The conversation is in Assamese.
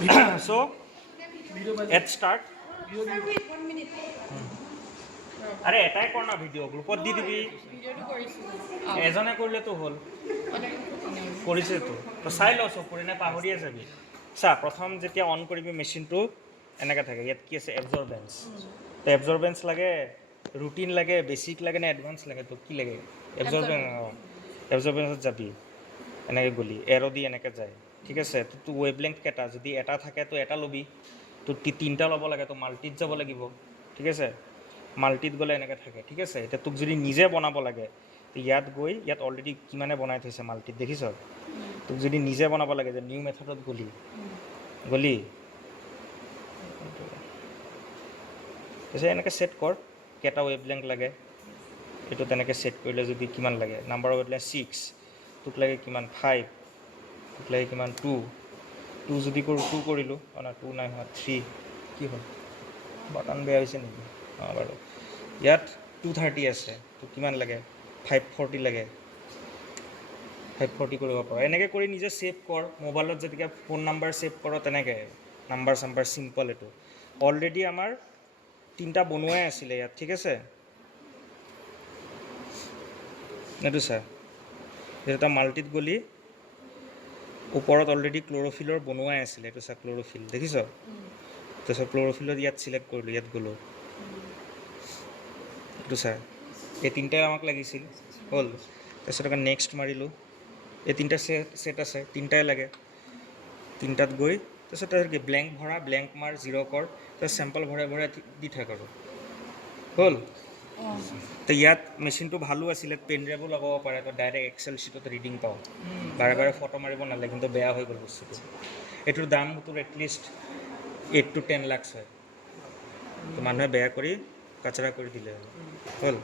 So, let's start. আৰে এটাই কৰ না ভিডিও গ্ৰুপত দি দিবি এজনে কৰিলেতো হ'ল কৰিছেতো তো চাই ল চব কৰি নাই পাহৰিয়ে যাবি চা প্ৰথম যেতিয়া অন কৰিবি মেচিনটো এনেকৈ থাকে ইয়াত কি আছে এবজৰ্বেঞ্চ তো এবজৰ্বেঞ্চ লাগে ৰুটিন লাগে বেছিক লাগে নে এডভান্স লাগে তো কি লাগে এবজৰ্বেঞ্চত যাবি এনেকৈ গলি এৰ' দি এনেকৈ যায় ঠিক আছে তো ৱেভলেংথ কেইটা যদি এটা থাকে তো এটা ল'বি তো তিনিটা ল'ব লাগে তো মাল্টিত যাব লাগিব ঠিক আছে মাল্টিত গ'লে এনেকৈ থাকে ঠিক আছে এতিয়া তোক যদি নিজে বনাব লাগে তো ইয়াত গৈ ইয়াত অলৰেডি কিমানে বনাই থৈছে মাল্টিত দেখিছ তোক যদি নিজে বনাব লাগে যে নিউ মেথডত গলি তাৰপিছত এনেকৈ ছেট কৰ কেইটা ৱেভলেংথ লাগে এইটো তেনেকৈ ছেট কৰিলে যদি কিমান লাগে নাম্বাৰ ৱেভলেংথ 6 তোক লাগে কিমান 5 তোক লাগে কিমান 2 যদি কৰোঁ 2 কৰিলোঁ না 2 নাই হোৱা 3 কি হ'ল বাটন বেয়া হৈছে নেকি অঁ বাৰু ইয়াত 230 আছে তো কিমান লাগে 540 লাগে 540 কৰিব পাৰোঁ এনেকৈ কৰি নিজে ছেভ কৰ মোবাইলত যেতিয়া ফোন নাম্বাৰ ছেভ কৰ তেনেকৈ নাম্বাৰ চাম্বাৰ চিম্পল এইটো অলৰেডি আমাৰ 3টা বনোৱাই আছিলে ইয়াত ঠিক আছে এইটো চা এটা মাল্টিত গলি ওপৰত অলৰেডি ক্ল'ৰফিলৰ বনোৱাই আছিলে এইটো চা ক্ল'ৰফিল দেখিছ তাৰপিছত ক্ল'ৰফিলত ইয়াত ছিলেক্ট কৰিলোঁ ইয়াত গ'লোঁ এইটো চা এই 3টাই আমাক লাগিছিল হ'ল তাৰপিছত আকৌ নেক্সট মাৰিলোঁ এই 3টা ছেট আছে 3টাই লাগে 3টাত গৈ তাৰপিছত কি ব্লেংক ভৰা ব্লেংক মাৰ 0 কৰ তাৰপিছত চেম্পল ভৰাই ভৰাই দি থাক আৰু হ'ল তো ইয়াত মেচিনটো ভালো আছিলে পেন ড্ৰাইভো লগাব পাৰে তো ডাইৰেক্ট এক্সেল শ্বীটত ৰিডিং পাওঁ বাৰে বাৰে ফটো মাৰিব নালাগে কিন্তু বেয়া হৈ গ'ল বস্তুটো এইটোৰ দাম তোৰ এটলিষ্ট 8 to 10 লাখ হয় তো মানুহে বেয়া কৰি কাচৰা কৰি দিলে হ'ল